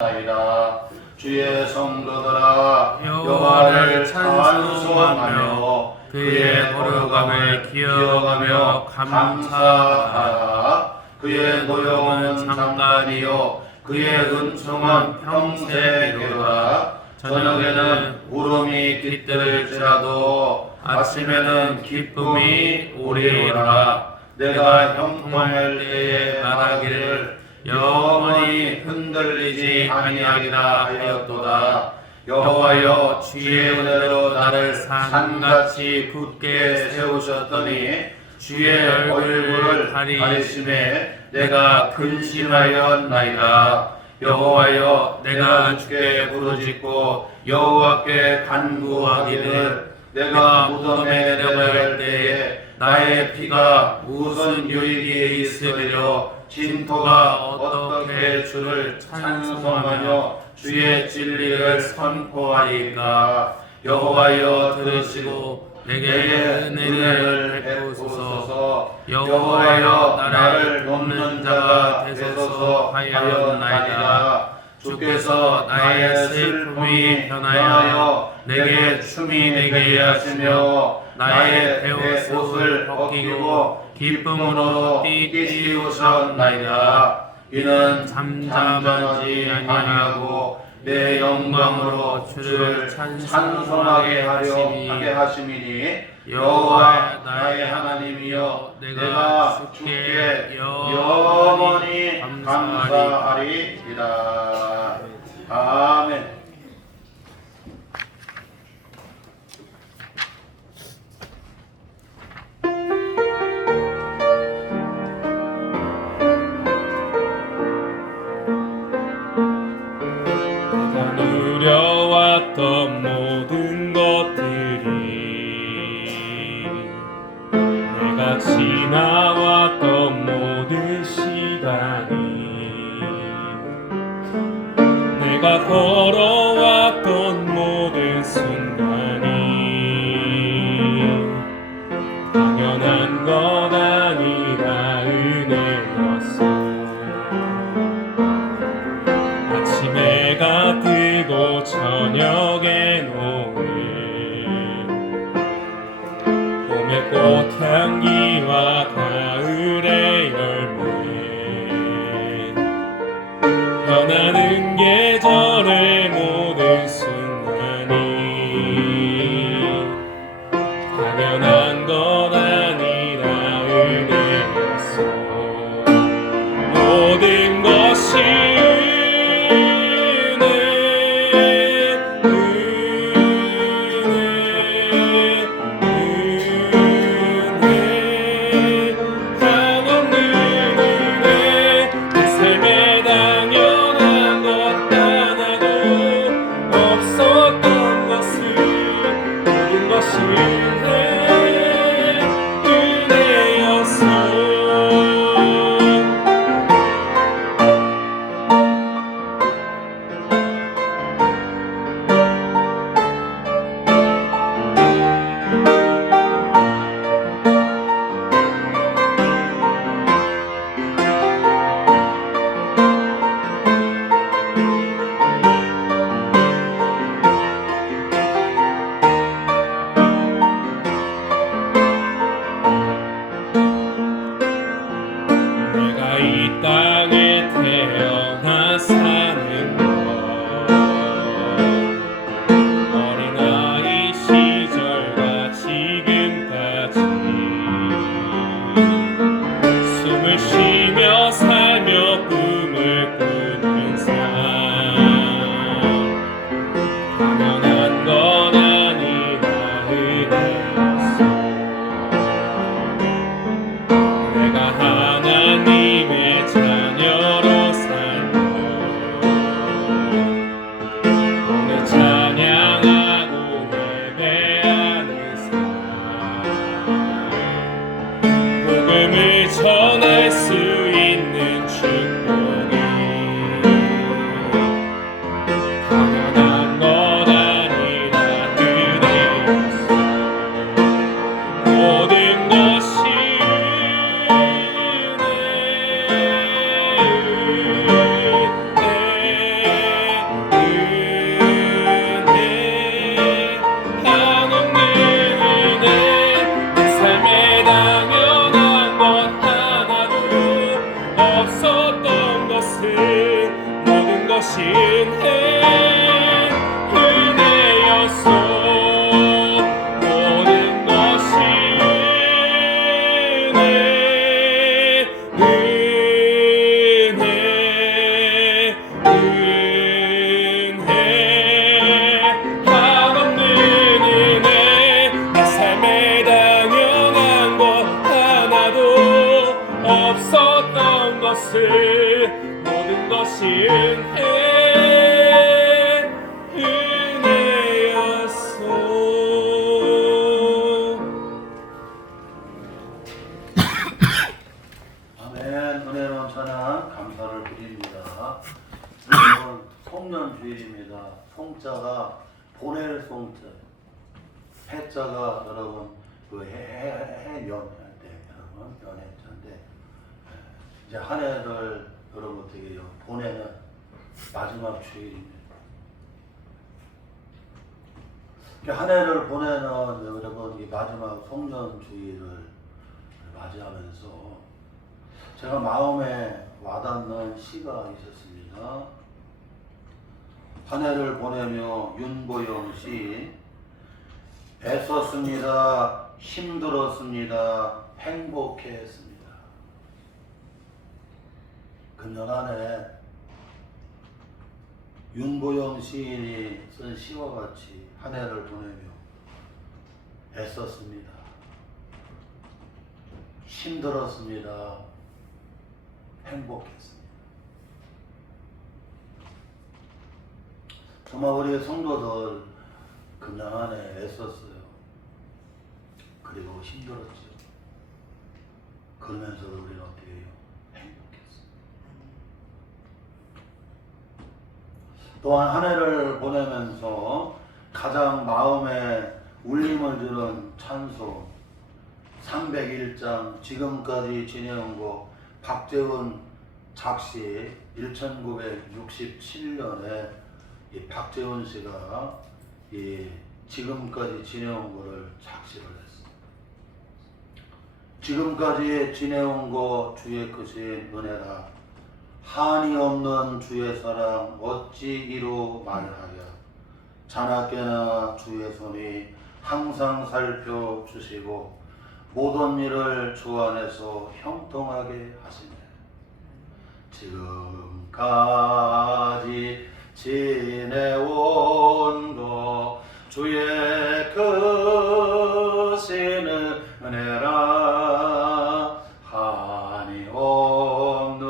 나이다. 주의 성도들아 여호와를 찬송하며 그의 거룩함을 기억하며 감사하라. 그의 노여움은 잠깐이요 그의 은총은 평생이로다. 저녁에는 울음이 깃들을지라도 아침에는 기쁨이 오리로라. 내가 형통할 때에 말하기를 영원히 흔들리지 아니하리라 하였도다. 여호와여, 주의 은혜로 나를 산같이 굳게 세우셨더니 주의 얼굴을 가리심에 내가 근심하였나이다. 여호와여, 내가 주께 부르짖고 여호와께 간구하기를 내가 무덤에 내려갈 때에 나의 피가 무슨 유익이 있으리요 진토가 어떻게 주를 찬송하며 주의 진리를 선포하리까. 여호와여, 들으시고 내게 은혜를 베푸소서. 여호와여, 나를 돕는 자가 되소서 하였나이다. 주께서 나의 슬픔이 변하여 내게 춤이 되게 하시며 나의 베옷을 벗기고 기쁨으로 띠띠우셨나이다. 이는 잠잠하지 아니하고 내 영광으로 주를 찬송하게 하심이니 여호와 나의 하나님이여, 내가 주께 영원히 감사하리이다. 아멘. 누려왔던 모든 것들이 내가 지나왔던 모든 시간이 내가 걸어왔던 모든 순간이 당연한 것 아니라 은혜였어. 아침에 해가 뜨고 저녁에 노을 봄의 꽃향기와 가을의 열매 변하는 계절의 모든 순간이 당연한 것 아니라 은혜였어. 모든 것이 것이 은혜였소. 모든 것이 은혜 한없는 은혜. 내 삶에 당연한 것 하나도 없었던 것을 모든 것이 은혜였소. 아멘. 은혜로운 찬양 감사를 드립니다. 오늘 송년 주일입니다. 송자가 보낼 송자, 해자가 여러분 그 해년 할 때 여러분 연해자인데 이제 한 해를 여러분 어떻게 해요? 보내는 마지막 주일입니다. 한 해를 보내는 여러분 이 마지막 송년 주일을 맞이하면서 제가 마음에 와닿는 시가 있었습니다. 한 해를 보내며 윤보영 시 애썼습니다. 힘들었습니다. 행복했습니다. 금년 한 해 윤보영 시인이 쓴 시와 같이 한 해를 보내며 애썼습니다. 힘들었습니다. 행복했습니다. 정말 우리 성도들 금년 한 해 애썼어요. 그리고 힘들었죠. 그러면서도 우리는 어떻게 해요? 행복했어요. 또한 한 해를 보내면서 가장 마음에 울림을 주는 찬송 301장 지금까지 지내온 거 박재훈 작시 1967년에 이 박재훈 씨가 이 지금까지 지내온 거를 작시를 했습니다. 지금까지 지내온 거 주의 크신 은혜라 한이 없는 주의 사랑 어찌 이루 말하랴. 자나깨나 주의 손이 항상 살펴주시고 모든 일을 주 안에서 형통하게 하시네. 지금까지 지내온 것 주의 크신 은혜라 한이 없는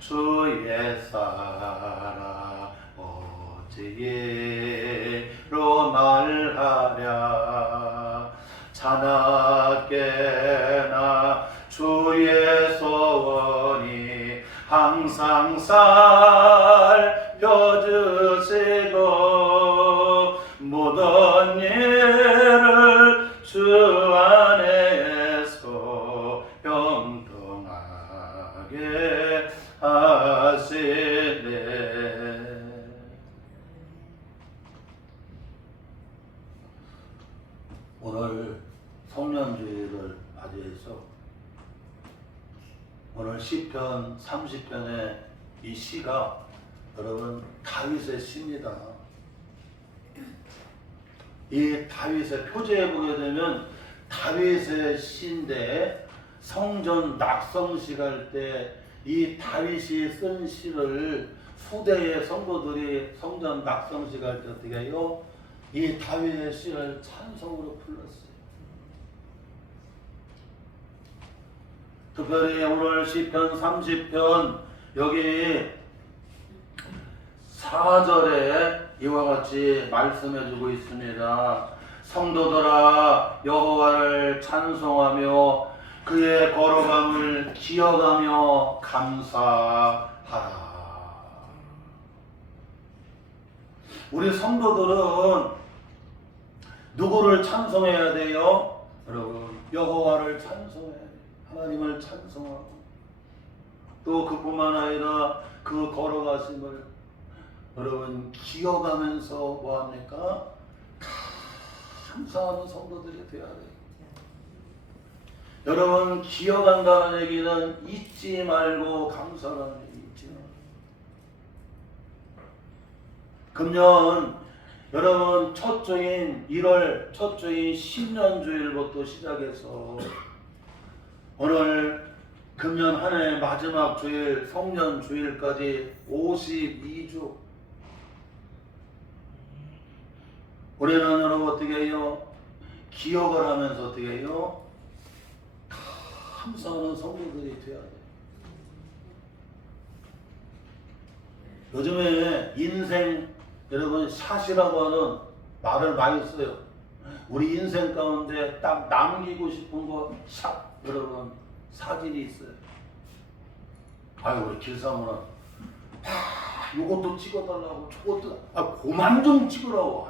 주의 사랑 어찌로 말하랴. 자나깨나 주의 소원이 항상 살펴주시고 모든 일을 주 안에서 형통하게 하시네. 오늘 성년주일을 맞이해서 오늘 시편 30편의 이 시가 여러분 다윗의 시입니다. 이 다윗의 표제에 보게 되면 다윗의 시인데 성전 낙성식 할 때 이 다윗이 쓴 시를 후대의 성도들이 성전 낙성식 할 때 어떻게 해요? 이 다윗의 시를 찬송으로 불렀어요. 특별히 오늘 시편 30편 여기 4절에 이와 같이 말씀해주고 있습니다. 성도들아 여호와를 찬송하며 그의 걸어감을 기억하며 감사하라. 우리 성도들은 누구를 찬송해야 돼요? 여러분 여호와를 찬송해야 돼요. 하나님을 찬송하고 또 그뿐만 아니라 그 걸어가심을 여러분 기억하면서 뭐합니까? 감사하는 성도들이 되어야 돼요. 여러분 기억한다는 얘기는 잊지 말고 감사하는 얘기. 잊지 말고. 금년 여러분 첫 주인 1월 첫 주인 신년주일부터 시작해서 오늘 금년 한 해 마지막 주일 성년주일까지 52주 우리는 여러분 어떻게 해요? 기억을 하면서 어떻게 해요? 감사하는 성도들이 되어야 돼요. 요즘에 인생 여러분 샷이라고 하는 말을 많이 써요. 우리 인생 가운데 딱 남기고 싶은 거 샷 여러분 사진이 있어요. 아유 우리 길사모는 요것도 찍어달라고 저것도 그만 좀 찍으라고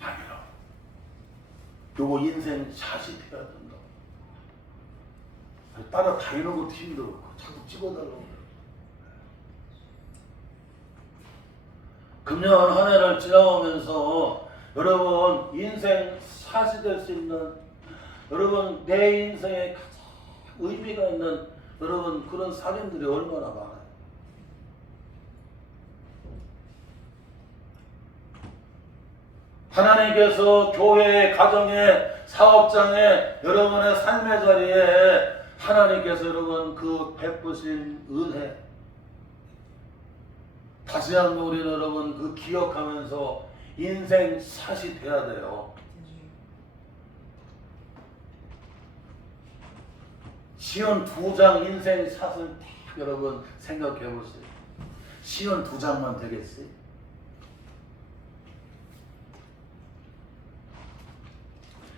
아니라 요거 인생 샷이 돼야 된다. 따라다니는 것도 힘들어. 자꾸 찍어달라고. 금년 한 해를 지나오면서 여러분 인생 샷이 될 수 있는 여러분 내 인생에 가장 의미가 있는 여러분 그런 사진들이 얼마나 많아요. 하나님께서 교회, 가정에, 사업장에 여러분의 삶의 자리에 하나님께서 여러분 그 베푸신 은혜 다시 한번 우리는 여러분 그 기억하면서 인생 샷이 돼야 돼요. 시온 2장 인생 샷을 딱 여러분 생각해 보세요. 시온 2장만 되겠어요?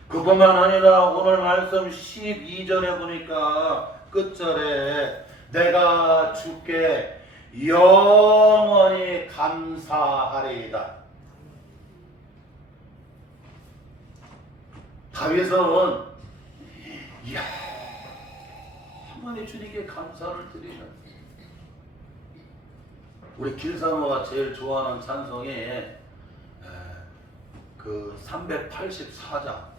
그뿐만 아니라 오늘 말씀 12절에 보니까 끝절에 내가 주께 영원히 감사하리이다. 다윗은 영원히 주님께 감사를 드리는 우리 길사모가 제일 좋아하는 찬송이 그 384장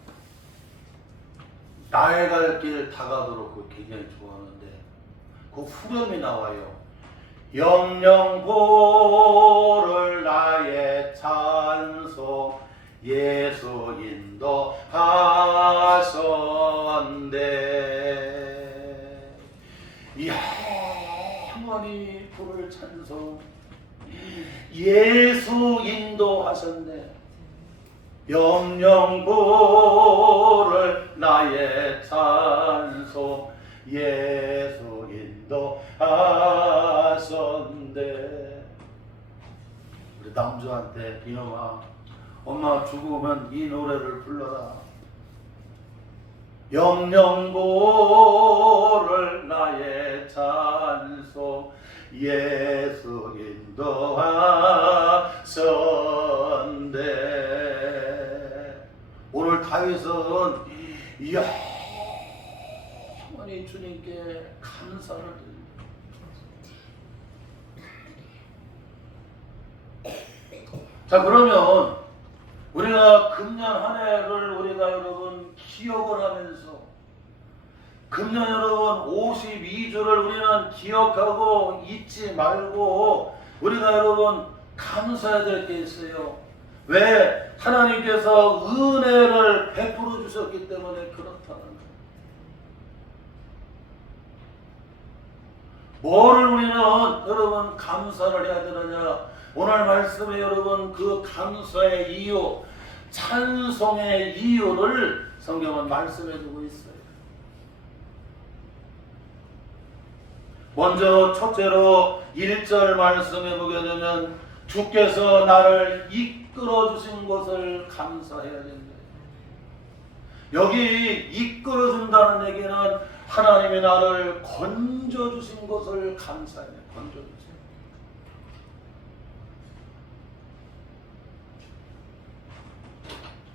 나의 갈 길 다가도록 그 굉장히 좋아하는데 그 후렴이 나와요. 영영보를 나의 찬송 예수 인도하셨네. 영원히 부를 찬송 예수 인도하셨네. 영영보를 나의 찬송 예수 인도하셨네. 우리 남주한테 이놈아 엄마 죽으면 이 노래를 불러라. 영영보를 나의 찬송 예수 인도하셨네. 오늘 다윗은 영원히 주님께 감사를 드립니다. 자 그러면 우리가 금년 한 해를 우리가 여러분 기억을 하면서 금년 여러분 52주를 우리는 기억하고 잊지 말고 우리가 여러분 감사해야 될 게 있어요. 왜? 하나님께서 은혜를 베풀어 주셨기 때문에 그렇다는 거예요. 뭐를 우리는 여러분 감사를 해야 되느냐? 오늘 말씀에 여러분 그 감사의 이유, 찬송의 이유를 성경은 말씀해 주고 있어요. 먼저 첫째로 1절 말씀해 보게 되면 주께서 나를 이끌어 주신 것을 감사해야 된다. 여기 이끌어 준다는 얘기는 하나님이 나를 건져 주신 것을 감사해야 돼요. 건져 주신.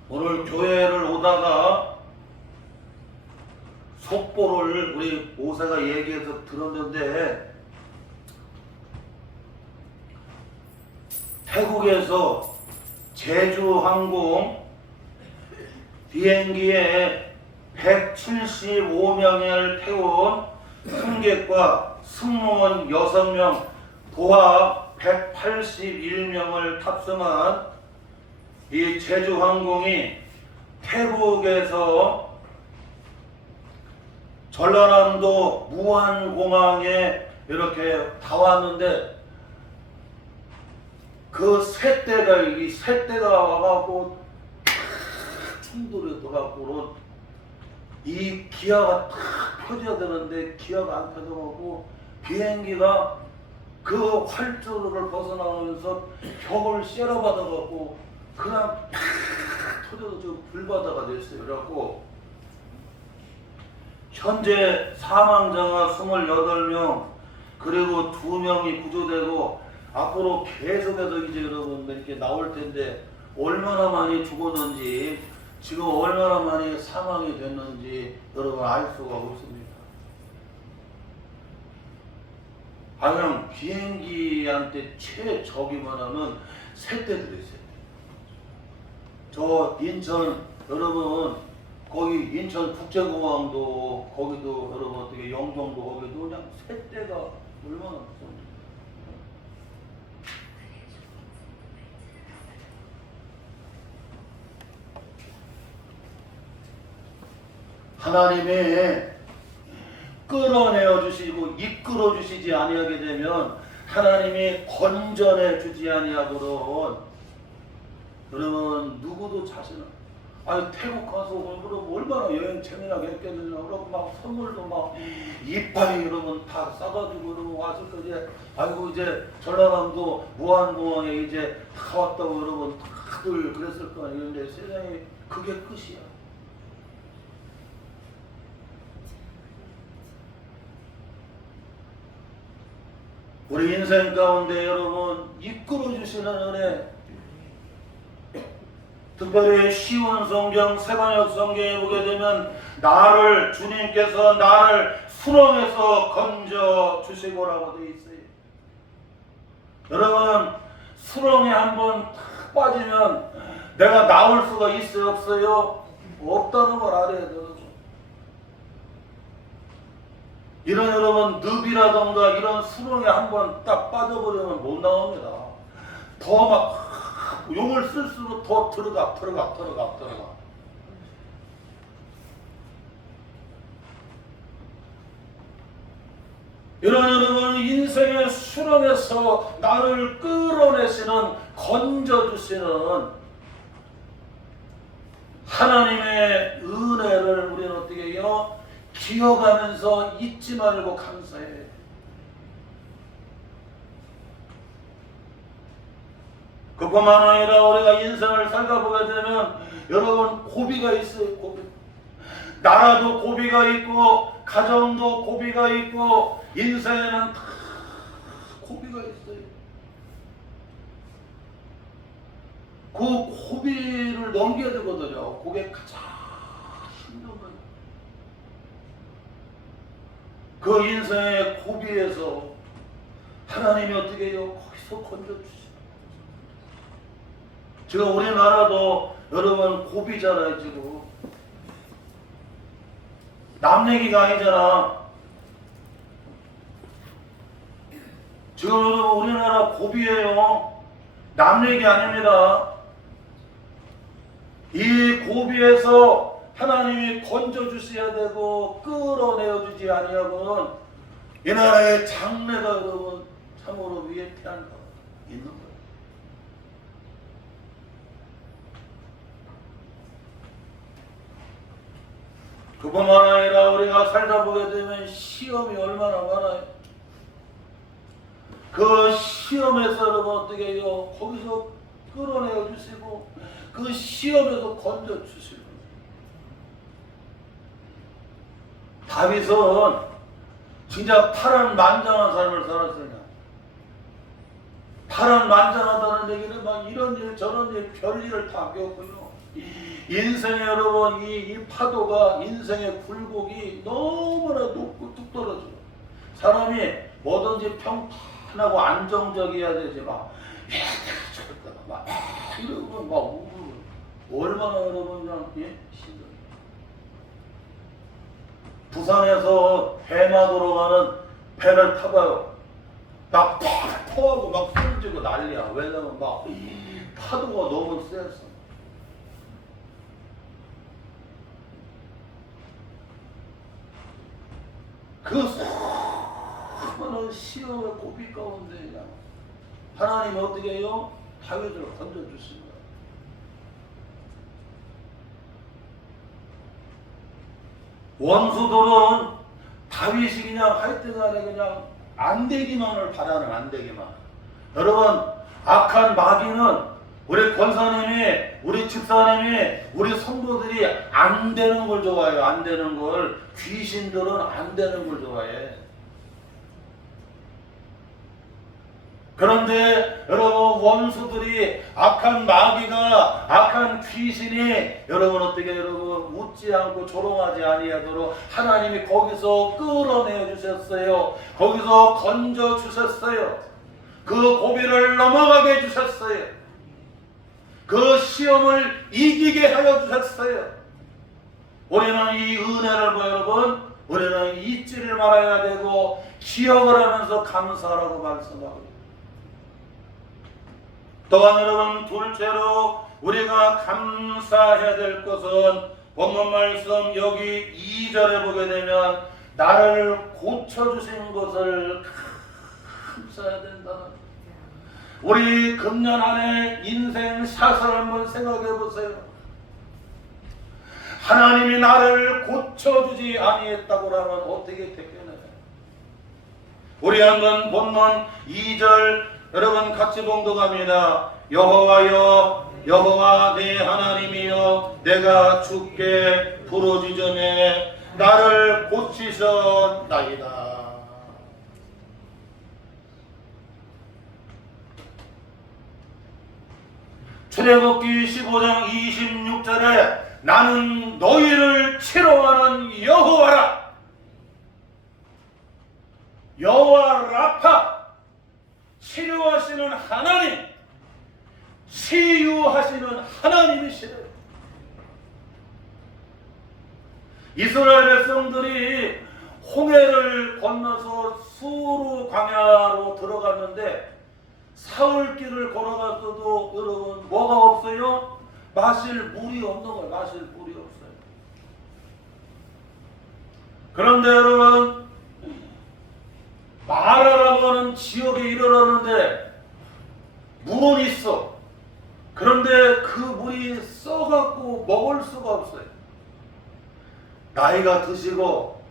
오늘 교회를 오다가 속보를 우리 모세가 얘기해서 들었는데 태국에서 제주항공 비행기에 175명을 태운 승객과 승무원 6명, 도합 181명을 탑승한 이 제주항공이 태국에서 전라남도 무안공항에 이렇게 다 왔는데 그 세 대가 와갖고 충돌이 돼갖고는 이 기아가 탁 펴져야 되는데 기아가 안 펴져갖고 비행기가 그 활주로를 벗어나면서 벽을 쇠려받아갖고 그냥 탁 터져서 지금 불바다가 됐어요. 그래갖고 현재 사망자가 28명, 그리고 2명이 구조되고 앞으로 계속해서 이제 여러분 이렇게 나올 텐데 얼마나 많이 죽었는지, 지금 얼마나 많이 사망이 됐는지 여러분 알 수가 없습니다. 그냥 비행기한테 최적이만 하면 새떼들이 있어요. 저 인천 여러분 거기 인천 국제공항도 거기도 여러분 어떻게 영종도 거기도 그냥 새떼가 얼마나 무섭습니까? 하나님이 끌어내어 주시고 이끌어 주시지 아니하게 되면 하나님이 건져내 주지 아니하고는 그러면 누구도 자신은 아니 태국 가서 그러면 얼마나 여행 재미나게 했겠느냐 그러고 막 선물도 막 이빨이 이러면 다 싸가지고 그러면 왔을 거지. 아이고 이제 전라남도 무안공항에 이제 다 왔다고 여러분 다들 그랬을 거 아니에요. 근데 세상에 그게 끝이야. 우리 인생 가운데 여러분 이끌어 주시는 은혜, 특별히 시온 성경, 세번역 성경에 보게 되면 주님께서 나를 수렁에서 건져 주시고라고 되어 있어요. 여러분 수렁에 한번 탁 빠지면 내가 나올 수가 있어요, 없어요? 없다는 걸 알아야 돼요. 이런 여러분 늪이라던가 이런 수렁에 한번 딱 빠져버리면 못 나옵니다. 더 막 용을 쓸수록 더 들어가. 이런 여러분 인생의 수렁에서 나를 끌어내시는 건져주시는 하나님의 은혜를 우리는 어떻게 해요? 기억하면서 잊지 말고 감사해. 그뿐만 아니라 우리가 인생을 살다 보게 되면 여러분 고비가 있어요. 고비. 나라도 고비가 있고 가정도 고비가 있고 인생에는 다 고비가 있어요. 그 고비를 넘겨야 되거든요. 그게 가장 힘든 거예요. 그 인생의 고비에서 하나님이 어떻게 해요? 거기서 건져주시죠. 지금 우리나라도 여러분 고비잖아요. 지금 남 얘기가 아니잖아. 지금 여러분 우리나라 고비예요. 남 얘기 아닙니다. 이 고비에서 하나님이 건져주셔야 되고 끌어내어주지 아니하고는 이 나라의 장래가 여러분 참으로 위태한 거 있는 거예요. 그뿐만 아니라 우리가 살다 보게 되면 시험이 얼마나 많아요. 그 시험에서 여러분 어떻게 해요? 거기서 끌어내어 주시고 그 시험에서 건져 주시고. 다윗은 진짜 파란만장한 삶을 살았어요. 파란만장하다는 얘기는 막 이런 일 저런 일 별일을 다 겪고요. 인생의 여러분 이 파도가 인생의 굴곡이 너무나 높고 뚝 떨어져요. 사람이 뭐든지 평탄하고 안정적이어야 되지 막 이러고 막 우고 얼마나 여러분 그냥 힘들어요. 부산에서 대마도로 가는 배를 타봐요. 막 퍽퍽하고 막 쏟아지고 난리야. 왜냐면 막 파도가 너무 세서. 그 수많은 시험의 고비 가운데 그냥 하나님이 어떻게 해요? 다윗을 건져주신 거예요. 원수들은 다윗이 그냥 하여튼간에 그냥 안되기만을 바라는 안되기만. 여러분, 악한 마귀는 우리 권사님이, 우리 집사님이, 우리 성도들이 안 되는 걸 좋아해요. 안 되는 걸. 귀신들은 안 되는 걸 좋아해. 그런데 여러분, 원수들이, 악한 마귀가, 악한 귀신이 여러분 어떻게 여러분 웃지 않고 조롱하지 아니하도록 하나님이 거기서 끌어내 주셨어요. 거기서 건져 주셨어요. 그 고비를 넘어가게 해 주셨어요. 그 시험을 이기게 하여 주셨어요. 우리는 이 은혜를 여러분, 우리는 잊지를 말아야 되고 기억을 하면서 감사하라고 말씀하고, 또한 여러분 둘째로 우리가 감사해야 될 것은 본문 말씀 여기 2절에 보게 되면 나를 고쳐주신 것을 감사해야 된다. 우리 금년 안에 인생 샷을 한번 생각해 보세요. 하나님이 나를 고쳐주지 아니했다고 하면 어떻게 대표해요? 우리 한번 본문 2절 여러분 같이 봉독합니다. 여호와여, 여호와 내 하나님이여, 내가 주께 부르짖으매 나를 고치셨나이다. 출애굽기 15장 26절에 나는 너희를 치료하는 여호와라. 여호와 라파, 치료하시는 하나님, 치유하시는 하나님이시래요. 이스라엘 백성들이 홍해를 건너서 수르 광야로 들어갔는데 사흘길을 걸어갔어도 여러분 뭐가 없어요? 마실 물이 없는 거예요. 마실 물이 없어요. 그런데 여러분 마라라고 하는 지역에 이르렀는데 물은 있어. 그런데 그 물이 써갖고 먹을 수가 없어요. 나이가 드시고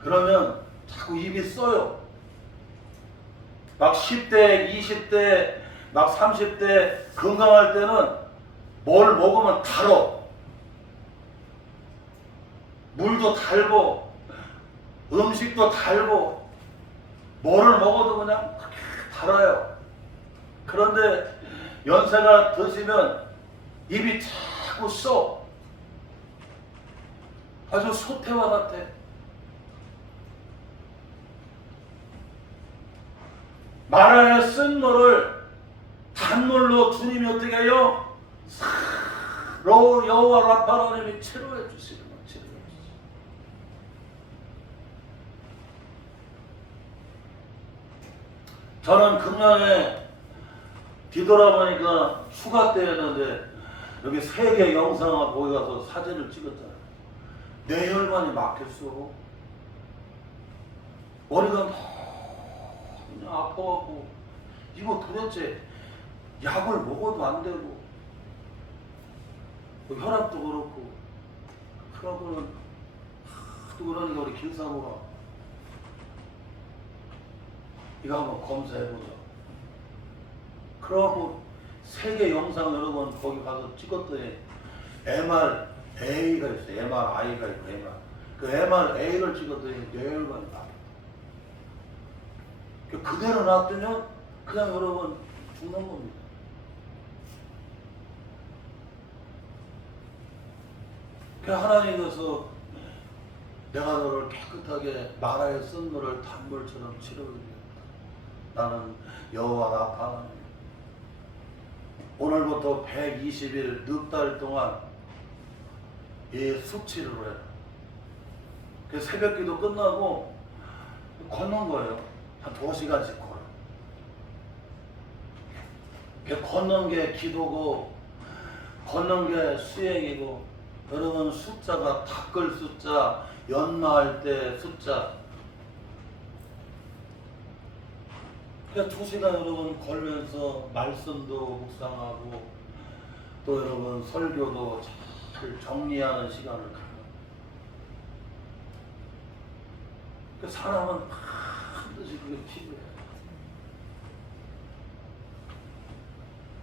그러면 자꾸 입이 써요. 막 10대, 20대, 막 30대 건강할 때는 뭘 먹으면 달어. 물도 달고 음식도 달고 뭐를 먹어도 그냥 달아요. 그런데 연세가 드시면 입이 자꾸 써. 아주 소태와 같아. 마라에 쓴 물을 단물로 주님이 어떻게 해요? 여호와 라파 하나님이 치료해 주시는 거예요. 치료해 주시죠. 저는 금년에 뒤돌아보니까 휴가 때였는데 여기 세계 영상을 거기 가서 사진을 찍었잖아요. 뇌혈관이 막혔어. 머리가 그냥 아파갖고 이거 도대체 약을 먹어도 안 되고 혈압도 그렇고 그러고는 또 그러니까 우리 김사모가 이거 한번 검사해보자. 그러고 세계 영상 여러 번 거기 가서 찍었더니 MRA가 있어요. MRI가 있고 MR. 그 MRA를 찍었더니 뇌혈관이 나. 그대로 놔두면 그냥 여러분 죽는 겁니다. 그 하나님께서 내가 너를 깨끗하게 마라에 쓴 물을 단물처럼 치료해주겠다. 나는 여호와 라파 하나님. 오늘부터 120일 넉 달 동안 이 수치를 해요. 그 새벽기도 끝나고 걷는 거예요. 한 2시간씩 걸어. 걷는 게 기도고 걷는 게 수행이고, 여러분 숫자가 닦을 숫자, 연마할 때 숫자. 그러니까 2시간 여러분 걸면서 말씀도 묵상하고 또 여러분 설교도 잘 정리하는 시간을 갖는. 그 사람은 반드시 그게 필요해.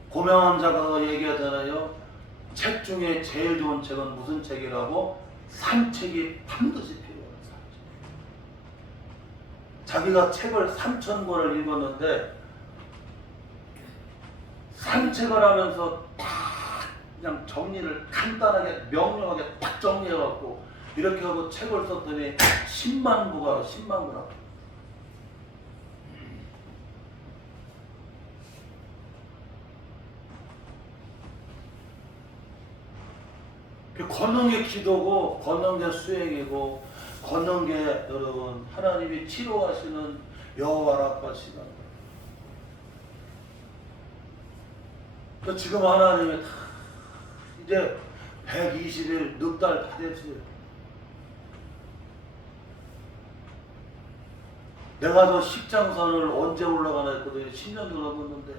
고명한 자가 얘기하잖아요. 책 중에 제일 좋은 책은 무슨 책이라고? 산책이 반드시 필요한 산책. 자기가 책을 3,000권을 읽었는데 산책을 하면서 딱 그냥 정리를 간단하게 명료하게 딱 정리해갖고 이렇게 하고 책을 썼더니 10만 부라고. 걷는 게 기도고 걷는 게 수행이고 걷는 게 여러분 하나님이 치료하시는 여호와 라파 시간. 지금 하나님이 다 이제 120일 넉 달 다 됐어요. 내가 저 식장산을 언제 올라가나 했거든요. 10년 넘었는데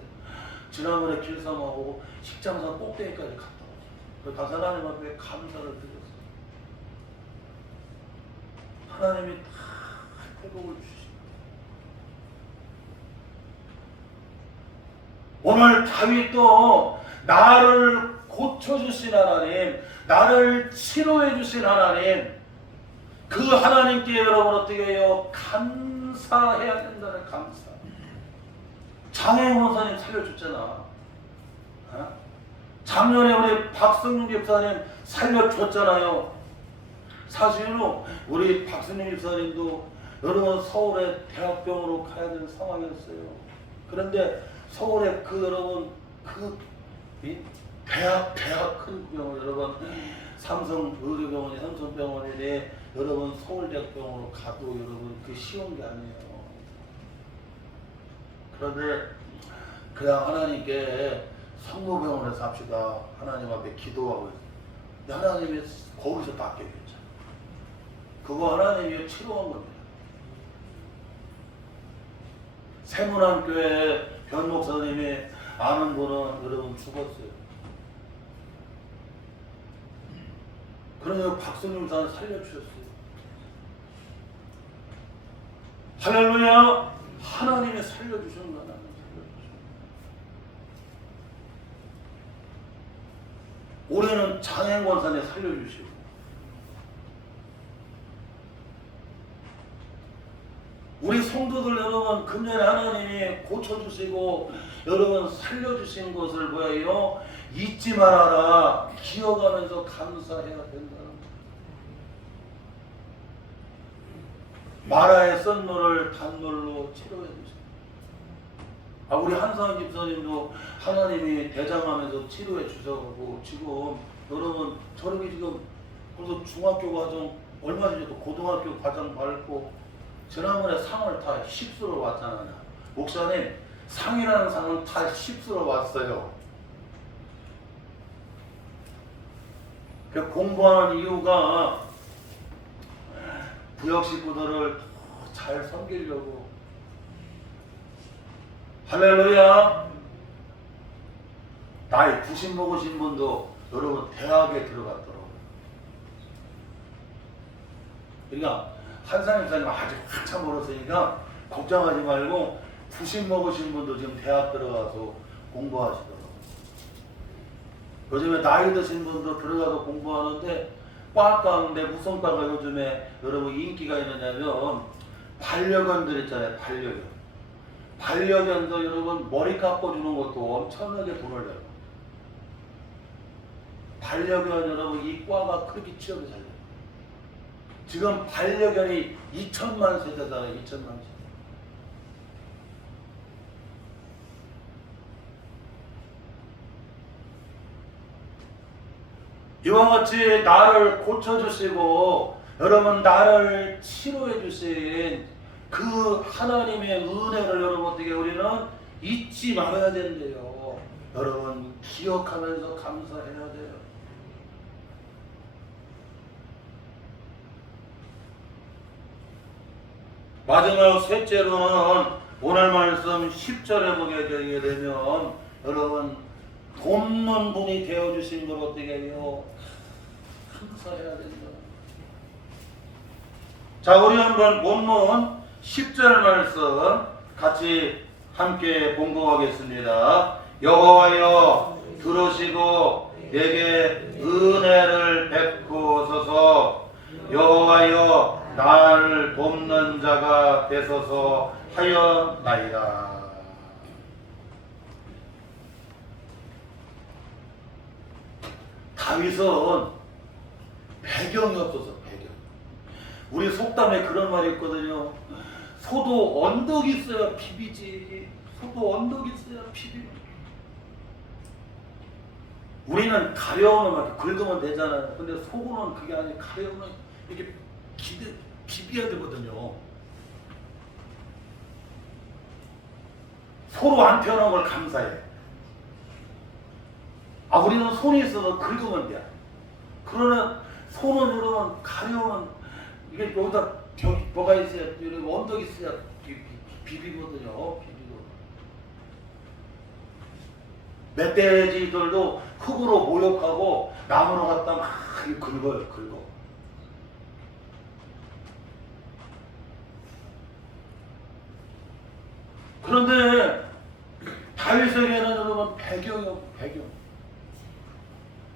지난번에 길삼하고 식장산 꼭대기까지 갔다 왔어요. 가서 하나님 앞에 감사를 드렸어요. 하나님이 다 회복을 주십니다. 오늘 다윗도 나를 고쳐주신 하나님, 나를 치료해주신 하나님, 그 하나님께 여러분 어떻게 해요? 감사해야 된다는 감사. 장혜영 원사님 살려줬잖아. 어? 작년에 우리 박성윤 집사님 살려줬잖아요. 사실로 우리 박성윤 집사님도 여러분 서울에 대학병원으로 가야 되는 상황이었어요. 그런데 서울에 그 여러분 그 대학 큰 병원 여러분 삼성 의료병원이 삼성병원이니 여러분 서울대학병원으로 가도 여러분 그 쉬운 게 아니에요. 그런데 그냥 하나님께 성모병원에서 합시다. 하나님 앞에 기도하고 있어요. 하나님이 거기서 닦여줬잖아요. 그거 하나님이 치료한 겁니다. 세문안교회 변 목사님이 아는 분은 여러분 죽었어요. 그러면 박수님 사 살려주셨어요. 할렐루야! 하나님이 살려주신 거야. 올해는 장행권산에 살려주시고 우리 성도들 여러분 금년에 하나님이 고쳐주시고 여러분 살려주신 것을 뭐예요? 잊지 말아라. 기억하면서 감사해야 된다. 마라의 썬물을 단물로 치료해 주세요. 우리 한상희 집사님도 하나님이 대장하면서 치료해 주셔가지고 지금 여러분 저렇게 지금 벌써 중학교 과정 얼마 전에 또 고등학교 과정 밟고 지난번에 상을 다 휩쓸어 왔잖아요. 목사님 상이라는 상은 다 휩쓸어 왔어요. 공부하는 이유가 부역 식구들을 더 잘 섬기려고. 할렐루야. 나이 90 먹으신 분도 여러분 대학에 들어갔더라고요. 그러니까 한상임사님 아직 한참 멀었으니까 걱정하지 말고 90 먹으신 분도 지금 대학 들어가서 공부하시더라고요. 요즘에 나이 드신 분도 들어가서 공부하는데 과 가운데 무슨 과가 요즘에 여러분 인기가 있느냐면 반려견들 있잖아요. 반려견도 여러분 머리 깎아주는 것도 엄청나게 돈을 내요. 반려견 여러분 이 과가 그렇게 취업이 잘 돼요. 지금 반려견이 2천만 세대잖아요. 2천만 세대. 이와 같이 나를 고쳐주시고 여러분 나를 치료해 주신 그 하나님의 은혜를 여러분 어떻게 우리는 잊지 말아야 된대요. 여러분 기억하면서 감사해야 돼요. 마지막 셋째로는 오늘 말씀 10절에 보게 되면 여러분 돕는 분이 되어주신 걸 어떻게 해요? 감사해야 된다. 자, 우리 한번 본문 10절 말씀 같이 함께 봉독하겠습니다. 여호와여 들으시고 내게 은혜를 베푸소서. 여호와여 나를 돕는 자가 되소서 하였나이다. 다윗은 배경이 없어서 배경. 우리 속담에 그런 말이 있거든요. 소도 언덕이 있어야 비비지. 소도 언덕이 있어야 비비지. 우리는 가려우면 막 긁으면 되잖아요. 근데 소고는 그게 아니고 가려우면 이게 비벼야 되거든요. 서로 안 태어난 걸 감사해. 우리는 손이 있어서 긁으면 돼. 그러나 손은 여러분 가려우면 이게 여기다 뭐가 있어야, 여기 언덕이 있어야 비비거든요. 비비고. 멧돼지들도 흙으로 모욕하고 나무로 갖다 막 긁어요. 긁어. 그런데 다윗에게는 여러분 배경이 없고 배경.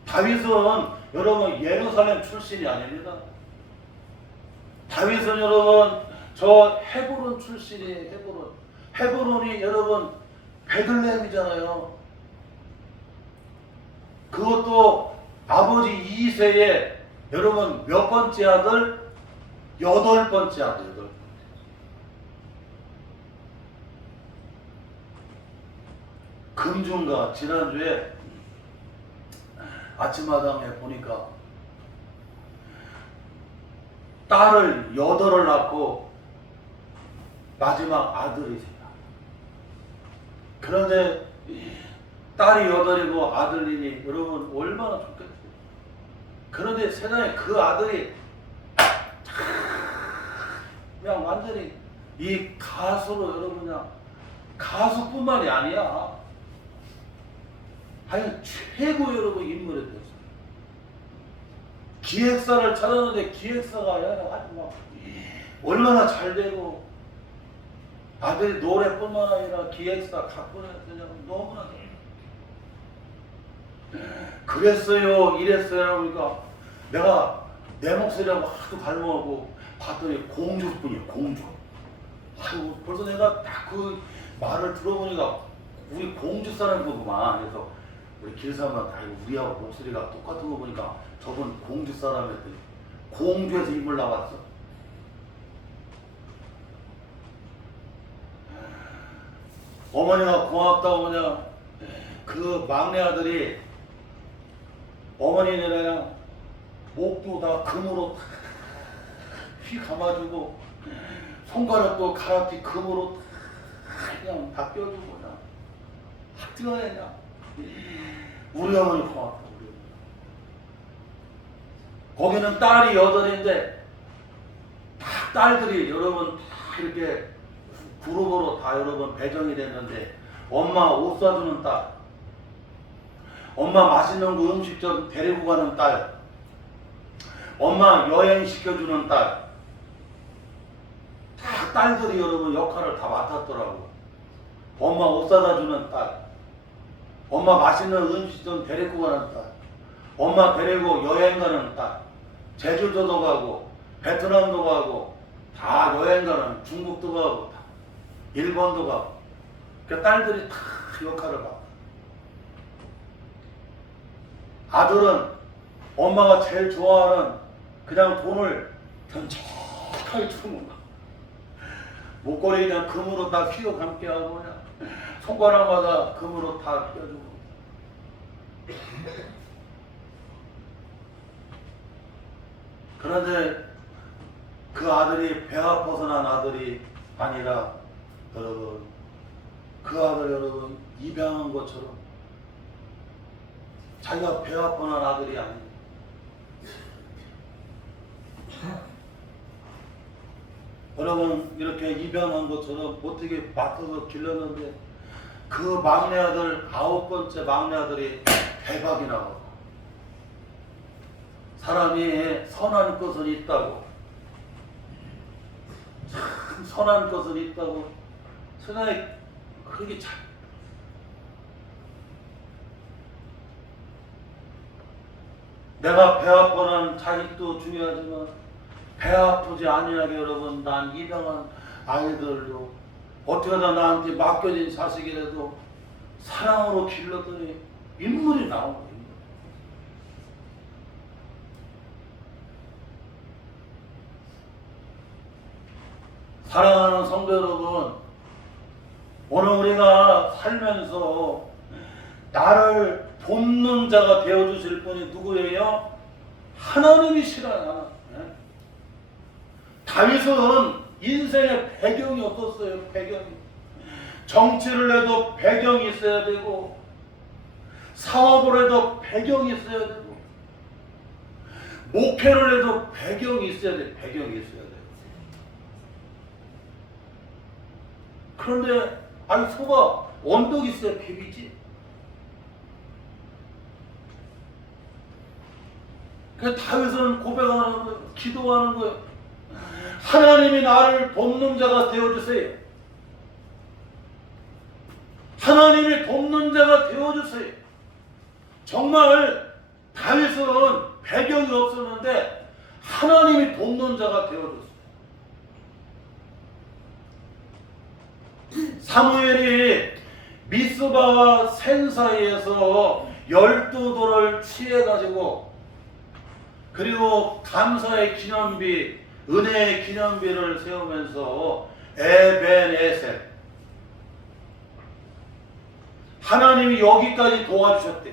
다윗은 여러분 예루살렘 출신이 아닙니다. 다윗은 여러분 저 헤브론 출신이에요. 헤브론. 헤브론이 여러분 베들레헴이잖아요. 그것도 아버지 이세의 여러분 몇 번째 아들? 8번째 아들. 금중가 지난주에 아침마당에 보니까 딸을 8을 낳고 마지막 아들이 생겨. 그런데 딸이 8이고 아들이니 여러분 얼마나 좋겠어요. 그런데 세상에 그 아들이 그냥 완전히 이 가수로 여러분 그냥 가수뿐만이 아니야. 하여간 최고 여러분 인물이 됐어요. 기획사를 찾았는데 기획사가 아주 막 얼마나 잘 되고 아들이 노래뿐만 아니라 기획사 갖고 그냥 너무나 그랬어요 이랬어요. 그러니까 내가 내 목소리하고 하도 닮아오고 봤더니 공주뿐이야. 공주. 아이고 벌써 내가 딱 그 말을 들어보니까 우리 공주 사람이구만. 그래서 우리 길사람한테 아이고 우리하고 목소리가 똑같은 거 보니까 저분 공주 사람이었더니 공주에서 인물 나왔어. 어머니가 고맙다고 그냥 그 막내 아들이 어머니는 그냥 목도 다 금으로 휘 감아주고 손가락도 가락지 금으로 그냥 다 껴주고 그냥 하여튼 그냥 우리 어머니 고맙다. 우리 어머니. 거기는 딸이 8인데 다 딸들이 여러분 다 이렇게 그룹으로 다 여러분 배정이 됐는데 엄마 옷 사주는 딸, 엄마 맛있는 그 음식 좀 데리고 가는 딸, 엄마 여행 시켜주는 딸, 다 딸들이 여러분 역할을 다 맡았더라고. 엄마 옷 사다 주는 딸, 엄마 맛있는 음식 좀 데리고 가는 딸, 엄마 데리고 여행 가는 딸, 제주도도 가고 베트남도 가고 다 여행 가는, 중국도 가고 일본도 가고 그 딸들이 다 역할을 받아. 아들은 엄마가 제일 좋아하는 그냥 돈을 견적하게 주는 거야. 목걸이 그냥 금으로 다 휘어 감게 하고 그냥 손가락마다 금으로 다 껴주고. 그런데 그 아들이 배 아파서 난 아들이 아니라 여러분 그 아들 여러분 입양한 것처럼 자기가 배 아파난 아들이 아니에요. 여러분 이렇게 입양한 것처럼 어떻게 맡아서 길렀는데 그 막내 아들 9번째 막내 아들이 대박이 나고 사람이 선한 것은 있다고 참 선한 것은 있다고 세상에 그렇게 참 내가 배 아파난 자식도 중요하지만 배 아프지 아니하게 여러분 난 입양한 아이들도 어떻게 하다 나한테 맡겨진 자식이라도 사랑으로 길렀더니 인물이 나온 거예요. 사랑하는 성도 여러분, 오늘 우리가 살면서 나를 돕는 자가 되어주실 분이 누구예요? 하나님이시라. 다윗은 인생의 배경이 없었어요. 배경이. 정치를 해도 배경이 있어야 되고 사업을 해도 배경이 있어야 되고 목회를 해도 배경이 있어야 돼. 배경이 있어야 돼. 그런데 아니 소가 언덕이 있어야 비비지. 그래서 다윗은 고백하는 거예요. 기도하는 거예요. 하나님이 나를 돕는 자가 되어주세요. 하나님이 돕는 자가 되어주세요. 정말 다윗은 배경이 없었는데 하나님이 돕는 자가 되어줬어요. 사무엘이 미스바와 센 사이에서 12돌을 취해가지고 그리고 감사의 기념비 은혜의 기념비를 세우면서 에벤에셀 하나님이 여기까지 도와주셨대.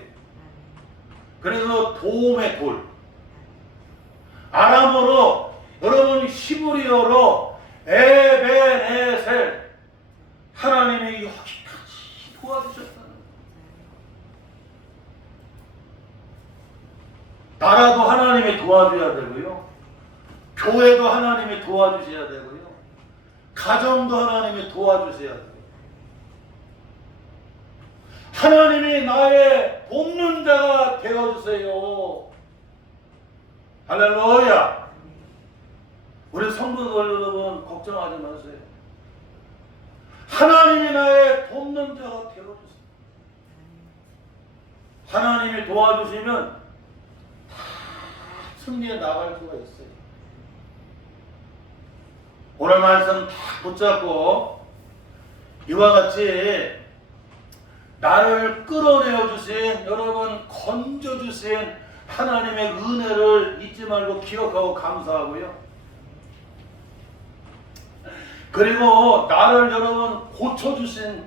그래서 도움의 돌 아람어로 여러분 히브리어로 에벤에셀 하나님이 여기까지 도와주셨다는 나라도 하나님이 도와줘야 되고요. 교회도 하나님이 도와주셔야 되고요. 가정도 하나님이 도와주셔야 되고요. 하나님이 나의 돕는 자가 되어주세요. 할렐루야. 우리 성도들 여러분 걱정하지 마세요. 하나님이 나의 돕는 자가 되어주세요. 하나님이 도와주시면 다 승리해 나갈 수가 있어요. 오늘 말씀 다 붙잡고 이와 같이 나를 끌어내어 주신 여러분 건져 주신 하나님의 은혜를 잊지 말고 기억하고 감사하고요. 그리고 나를 여러분 고쳐 주신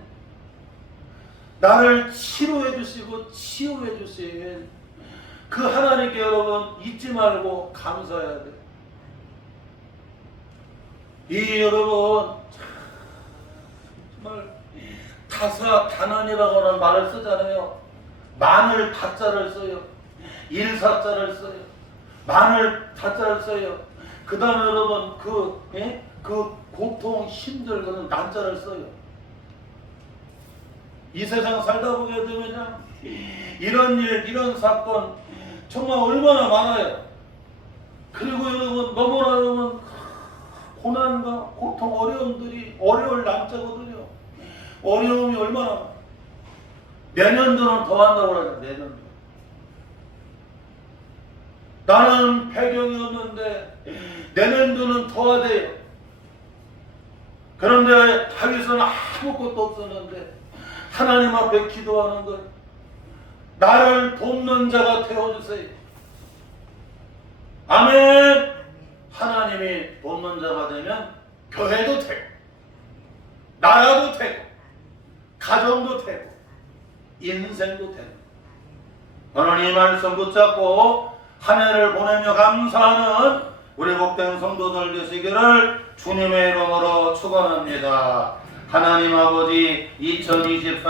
나를 치료해 주시고 치유해 주신 그 하나님께 여러분 잊지 말고 감사해야 돼요. 이 여러분 정말 다사다난이라고 하는 말을 쓰잖아요. 만을 다자를 써요. 일사자를 써요. 만을 다자를 써요. 그 다음에 여러분 그 고통 힘들 그런 난자를 써요. 이 세상 살다 보게 되면 이런 일 이런 사건 정말 얼마나 많아요. 그리고 여러분 너무나 여러분 고난과 고통 어려움들이 어려울 남자거든요. 어려움이 얼마나 내년도는 더 한다고 그러죠. 내년도 나는 배경이었는데 내년도는 더 하대요. 그런데 다윗은 아무것도 없었는데 하나님 앞에 기도하는 것 나를 돕는 자가 되어주세요. 아멘. 하나님이 돕는 자가 되면 교회도 되고 나라도 되고 가정도 되고 인생도 되고 오늘 이 말씀 붙잡고 한 해를 보내며 감사하는 우리 복된 성도들 되시기를 주님의 이름으로 축원합니다. 하나님 아버지 2024